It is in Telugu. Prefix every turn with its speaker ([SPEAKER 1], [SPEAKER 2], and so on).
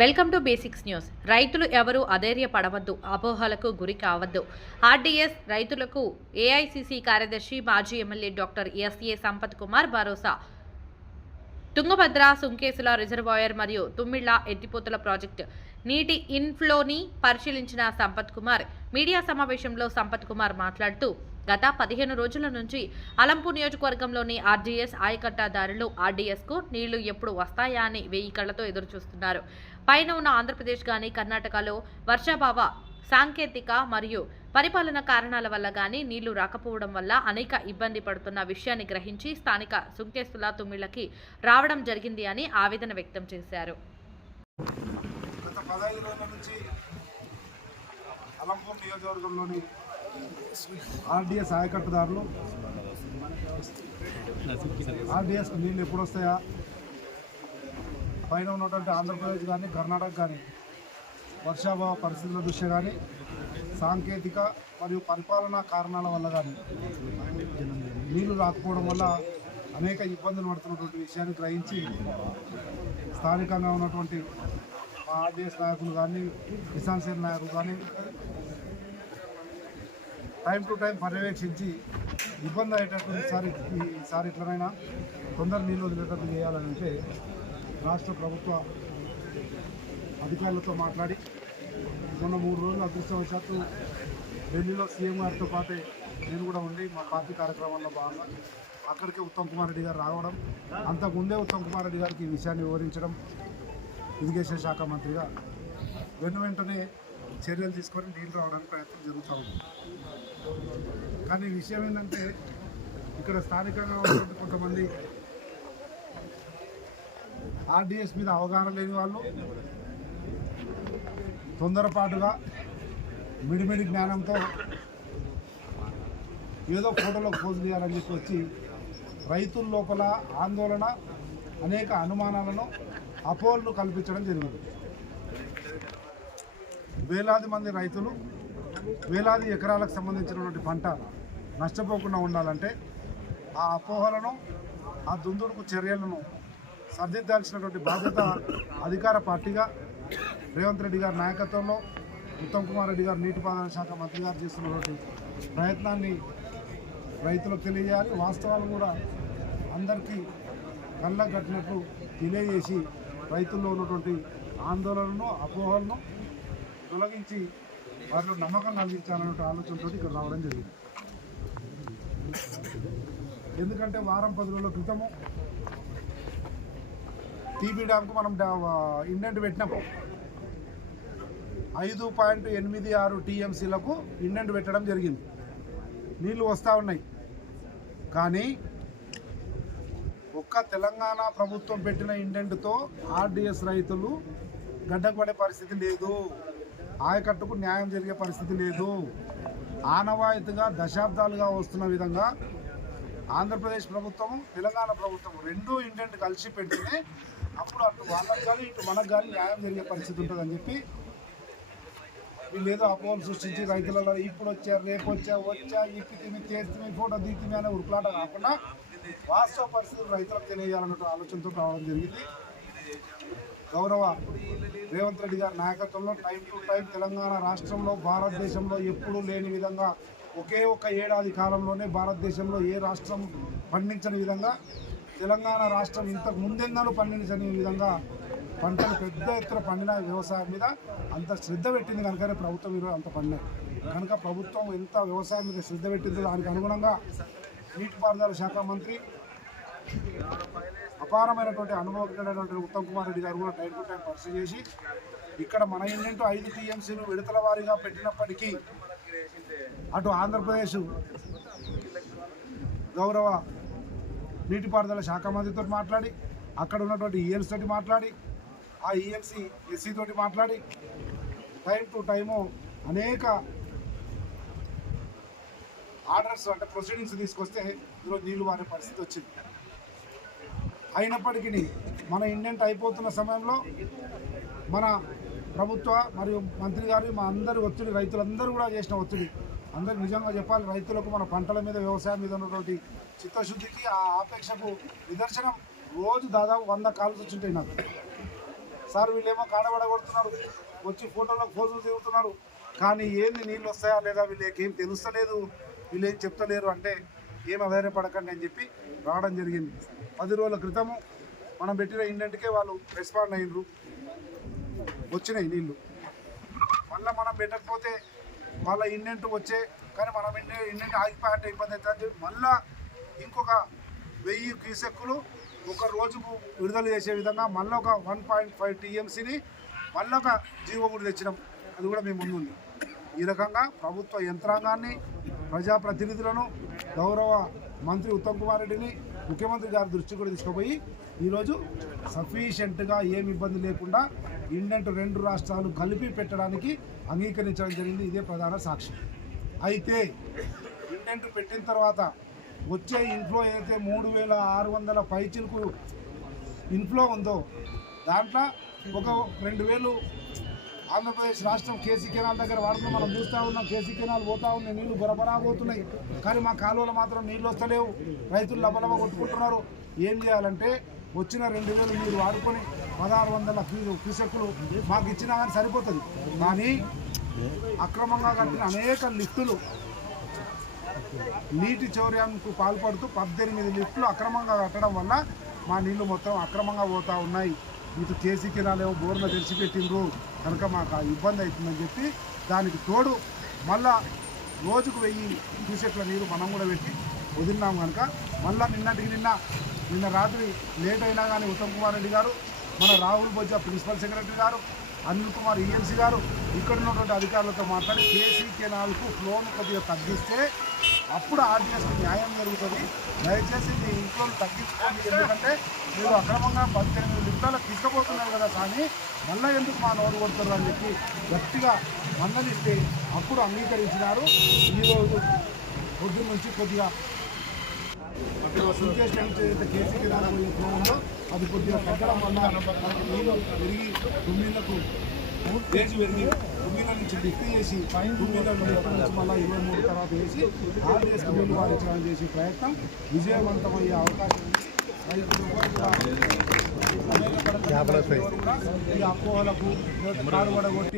[SPEAKER 1] Welcome to basics news. రైతులు ఎవరూ అధైర్యపడవద్దు అపోహలకు గురి కావద్దు. ఆర్డీఎస్ రైతులకు ఏఐసిసి కార్యదర్శి మాజీ MLA doctor S A Sampath Kumar Bharosa. Tungabhadra Sunkesula reservoir మరియు తుమ్మిళ్ళ ఎత్తిపోతుల ప్రాజెక్టు. నీటి ఇన్ఫ్లోని పరిశీలించిన సంపత్ కుమార్. మీడియా సమావేశంలో సంపత్ కుమార్ మాట్లాడుతూ గత పదిహేను రోజుల నుంచి అలంపూర్ నియోజకవర్గంలోని ఆర్డీఎస్ ఆయకట్టాదారులు ఆర్డీఎస్కు నీళ్ళు ఎప్పుడు వస్తాయా అని వెయ్యి కళ్ళతో ఎదురుచూస్తున్నారు. పైన ఉన్న ఆంధ్రప్రదేశ్ గాని కర్ణాటకలో వర్షాభావ సాంకేతిక మరియు పరిపాలన కారణాల వల్ల కానీ నీళ్ళు రాకపోవడం వల్ల అనేక ఇబ్బంది పడుతున్న విషయాన్ని గ్రహించి స్థానిక సుంకేస్తుల తుమ్మిళ్ళకి రావడం జరిగింది అని ఆవేదన వ్యక్తం చేశారు.
[SPEAKER 2] పదహైదు రోజుల నుంచి అలంపూర్ నియోజకవర్గంలోని ఆర్డీఎస్ ఆయకట్టుదారులు ఆర్డీఎస్కి నీళ్ళు ఎప్పుడు వస్తాయా? పైన ఉన్నటువంటి ఆంధ్రప్రదేశ్ కానీ కర్ణాటక కానీ వర్షాభావ పరిస్థితుల దృష్ట్యా కానీ సాంకేతిక మరియు పరిపాలనా కారణాల వల్ల కానీ నీళ్ళు రాకపోవడం వల్ల అనేక ఇబ్బందులు పడుతున్నటువంటి విషయాన్ని గ్రహించి స్థానికంగా ఉన్నటువంటి ఆర్డీఎస్ నాయకులు కానీ కిసాన్ సేన నాయకులు కానీ టైం టు టైం పర్యవేక్షించి ఇబ్బంది అయ్యేటట్టు ఈసారి ఈసారి ఎట్లనైనా తొందర నీళ్ళు వదిలేటట్టు చేయాలని అంటే రాష్ట్ర ప్రభుత్వ అధికారులతో మాట్లాడి మొన్న మూడు రోజులు అదృష్టవశాత్తు ఢిల్లీలో సీఎం గారితో పాటే నేను కూడా ఉండి మా పార్టీ కార్యక్రమంలో భాగంగా అక్కడికి ఉత్తమ్ కుమార్ రెడ్డి గారు రావడం అంతకుముందే ఉత్తమ్ కుమార్ రెడ్డి గారికి ఈ విషయాన్ని వివరించడం ఇరిగేషన్ శాఖ మంత్రిగా వెను వెంటనే చర్యలు తీసుకొని నీళ్ళు రావడానికి ప్రయత్నం జరుగుతూ ఉంది. కానీ విషయం ఏంటంటే ఇక్కడ స్థానికంగా ఉన్నటువంటి కొంతమంది ఆర్డీఎస్ మీద అవగాహన లేని వాళ్ళు తొందరపాటుగా మిడిమిడి జ్ఞానంతో ఏదో ఫోటోలో పోజు చేయాలని చెప్పి వచ్చి రైతుల లోపల ఆందోళన అనేక అనుమానాలను అపోహలను కల్పించడం జరిగింది. వేలాది మంది రైతులు వేలాది ఎకరాలకు సంబంధించినటువంటి పంట నష్టపోకుండా ఉండాలంటే ఆ అపోహలను ఆ దుందుడుకు చర్యలను సర్దిద్దాల్సినటువంటి బాధ్యత అధికార పార్టీగా రేవంత్ రెడ్డి గారి నాయకత్వంలో ఉత్తమ్ కుమార్ రెడ్డి గారు నీటిపారుదల శాఖ మంత్రి గారు చేస్తున్నటువంటి ప్రయత్నాన్ని రైతులకు తెలియజేయాలి. వాస్తవాలు కూడా అందరికీ కళ్ళ కట్టినట్లు తెలియజేసి రైతుల్లో ఉన్నటువంటి ఆందోళనను అపోహలను తొలగించి వారిలో నమ్మకం కలిగించాలనే ఆలోచనతో ఇక్కడ రావడం జరిగింది. ఎందుకంటే వారం పది రోజుల క్రితము టీబీ డ్యామ్కు మనం ఇండెంట్ పెట్టినాము ఐదు పాయింట్ ఎనిమిది ఆరు టీఎంసీలకు ఇండెంట్ పెట్టడం జరిగింది. నీళ్ళు వస్తూ ఉన్నాయి. కానీ యొక్క తెలంగాణ ప్రభుత్వం పెట్టిన ఇంటెంట్తో ఆర్డిఎస్ రైతులు గడ్డకు పడే పరిస్థితి లేదు. ఆయకట్టుకు న్యాయం జరిగే పరిస్థితి లేదు. ఆనవాయితీగా దశాబ్దాలుగా వస్తున్న విధంగా ఆంధ్రప్రదేశ్ ప్రభుత్వం తెలంగాణ ప్రభుత్వం రెండు ఇంటెంట్ కలిసి పెడితేనే అప్పుడు అటు వాళ్ళకి కానీ ఇటు మనకు కానీ న్యాయం జరిగే పరిస్థితి ఉంటుందని చెప్పి వీళ్ళు ఏదో అపోహలు సృష్టించి రైతులలో ఇప్పుడు వచ్చా రేపు వచ్చా వచ్చా ఇప్పి తిని చేస్తుంది ఫోటో దిగుతుంది అనే ఉరుకులాట కాకుండా వాస్తవ పరిస్థితులు రైతులకు తెలియజేయాలన్న ఆలోచనతో రావడం జరిగింది. గౌరవ రేవంత్ రెడ్డి గారి నాయకత్వంలో టైం టు టైం తెలంగాణ రాష్ట్రంలో భారతదేశంలో ఎప్పుడూ లేని విధంగా ఒకే ఒక ఏడాది కాలంలోనే భారతదేశంలో ఏ రాష్ట్రం పండించని విధంగా తెలంగాణ రాష్ట్రం ఇంతకు ముందెన్నో పండించని విధంగా పంటలు పెద్ద ఎత్తున పండిన వ్యవసాయం మీద అంత శ్రద్ధ పెట్టింది కనుకనే ప్రభుత్వం ఈరోజు అంత పండినాయి కనుక ప్రభుత్వం ఎంత వ్యవసాయం మీద శ్రద్ధ పెట్టిందో దానికి అనుగుణంగా నీటిపారుదల శాఖ మంత్రి. అపారమైనటువంటి అనుభవజ్ఞుడైనటువంటి ఉత్తమ్ కుమార్ రెడ్డి గారు కూడా టైం టు టైం పరిశీలి చేసి ఇక్కడ మన ఏంటంటూ ఐదు టీఎంసీలు విడతల వారీగా పెట్టినప్పటికీ అటు ఆంధ్రప్రదేశ్ గౌరవ నీటిపారుదల శాఖ మంత్రితో మాట్లాడి అక్కడ ఉన్నటువంటి ఈఎల్స్ తోటి మాట్లాడి ఆ ఈఎల్సీ ఎస్సీ తోటి మాట్లాడి టైం టు టైము అనేక ఆర్డర్స్ అంటే ప్రొసీడింగ్స్ తీసుకొస్తే ఈరోజు నీళ్ళు వారే పరిస్థితి వచ్చింది. అయినప్పటికీ మన ఇండెంట్ అయిపోతున్న సమయంలో మన ప్రభుత్వ మరియు మంత్రి గారు మా అందరి ఒత్తిడి రైతులందరూ కూడా చేసిన ఒత్తిడి. అందరికి నిజంగా చెప్పాలి రైతులకు మన పంటల మీద వ్యవసాయం మీద ఉన్నటువంటి చిత్తశుద్ధికి ఆ ఆపేక్షకు నిదర్శనం రోజు దాదాపు వంద కాల్స్ వచ్చింటాయి నాకు. సార్ వీళ్ళేమో కాడబడగొడుతున్నారు వచ్చి ఫోటోలో ఫోజులు తిరుగుతున్నారు కానీ ఏంది నీళ్ళు వస్తాయా లేదా వీళ్ళకి ఏం తెలుస్తలేదు. వీళ్ళు ఏం చెప్తలేరు అంటే ఏం అధైర్యపడకండి అని చెప్పి రావడం జరిగింది. పది రోజుల క్రితము మనం పెట్టిన ఇండెంట్కే వాళ్ళు రెస్పాండ్ అయినరు. వచ్చినాయి నీళ్ళు మళ్ళీ మనం పెట్టకపోతే వాళ్ళ ఇండెంట్ వచ్చే కానీ మనం ఇండెంట్ ఇండెంట్ ఆగిపోయాలంటే ఇబ్బంది అవుతుంది మళ్ళా ఇంకొక వెయ్యి క్యూసెక్కులు ఒక రోజుకు విడుదల చేసే విధంగా మళ్ళీ ఒక వన్ పాయింట్ ఫైవ్ టీఎంసీని మళ్ళీ ఒక జీవో కూడా తెచ్చినాం. అది కూడా మేము ముందుంది ఈ రకంగా ప్రభుత్వ యంత్రాంగాన్ని ప్రజాప్రతినిధులను గౌరవ మంత్రి ఉత్తమ్ కుమార్ రెడ్డిని ముఖ్యమంత్రి గారి దృష్టి కూడా తీసుకుపోయి ఈరోజు సఫిషియెంట్గా ఏమి ఇబ్బంది లేకుండా ఇండెంట్ రెండు రాష్ట్రాలు కలిపి పెట్టడానికి అంగీకరించడం జరిగింది. ఇదే ప్రధాన సాక్ష్యం. అయితే ఇండెంట్ పెట్టిన తర్వాత వచ్చే ఇన్ఫ్లో ఏదైతే మూడు వేల ఆరు వందల పైచిలకు ఇన్ఫ్లో ఉందో దాంట్లో ఒక రెండు వేలు ఆంధ్రప్రదేశ్ రాష్ట్రం కేసీ కెనాల్ దగ్గర వాడుతూ మనం చూస్తూ ఉన్నాం. కేసీ కెనాల్ పోతా ఉన్నాయి నీళ్ళు బరబరా పోతున్నాయి కానీ మా కాలువలో మాత్రం నీళ్ళు వస్తలేవు రైతులు లబలబ కొట్టుకుంటున్నారు. ఏం చేయాలంటే వచ్చిన రెండు వేలు మీరు వాడుకొని పదహారు వందల క్యూ- క్యూసెక్కులు మాకు ఇచ్చినా కానీ సరిపోతుంది. కానీ అక్రమంగా కట్టిన అనేక లిఫ్టులు నీటి చౌర్యానికి పాల్పడుతూ పద్దెనిమిది లిఫ్ట్లు అక్రమంగా కట్టడం వల్ల మా నీళ్ళు మొత్తం అక్రమంగా పోతూ ఉన్నాయి. ఇటు కేసీ కిరాలేమో బోర్లు తెరిచిపెట్టిండ్రు. కనుక మాకు ఆ ఇబ్బంది అవుతుందని చెప్పి దానికి తోడు మళ్ళా రోజుకు వెయ్యి క్యూసెట్ల నీరు మనం కూడా పెట్టి వదిలినాం కనుక. మళ్ళా నిన్నటికి నిన్న నిన్న రాత్రి లేట్ అయినా కానీ ఉత్తమ్ కుమార్ రెడ్డి గారు మన రాహుల్ బొజ్జా ప్రిన్సిపల్ సెక్రటరీ గారు అనిల్ కుమార్ ఈఎన్సీ గారు ఇక్కడ ఉన్నటువంటి అధికారులతో మాట్లాడి కేసీ కెనాల్కు ఫ్లోను కొద్దిగా తగ్గిస్తే అప్పుడు ఆర్టీఎస్కి న్యాయం జరుగుతుంది. దయచేసి మీ ఇంట్లో తగ్గించుకోండి. ఎందుకంటే మీరు అక్రమంగా పద్దెనిమిది లిఫ్టాలకు తీసుకుపోతున్నారు కదా కానీ మళ్ళీ ఎందుకు మా నోరు కొడుతున్నారు అని చెప్పి గట్టిగా మందలిస్తే అప్పుడు అంగీకరించినారు. ఈరోజు పొద్దున్న నుంచి కొద్దిగా కేసీ కిరాణా అది కొద్దిగా తగ్గడం వల్ల నీళ్ళు పెరిగి తొమ్మిదిలకు పూర్తి పెరిగి తుమ్మిళ్ళ నుంచి చేసి నుంచి మళ్ళీ ఇరవై మూడు తర్వాత వేసి ఆర్డీఎస్ నీళ్ళు వాడించడానికి చేసే ప్రయత్నం విజయవంతమయ్యే అవకాశం ఉంది. రైతులు కూడా ఈ అపోహలకు కారు పడగొట్టి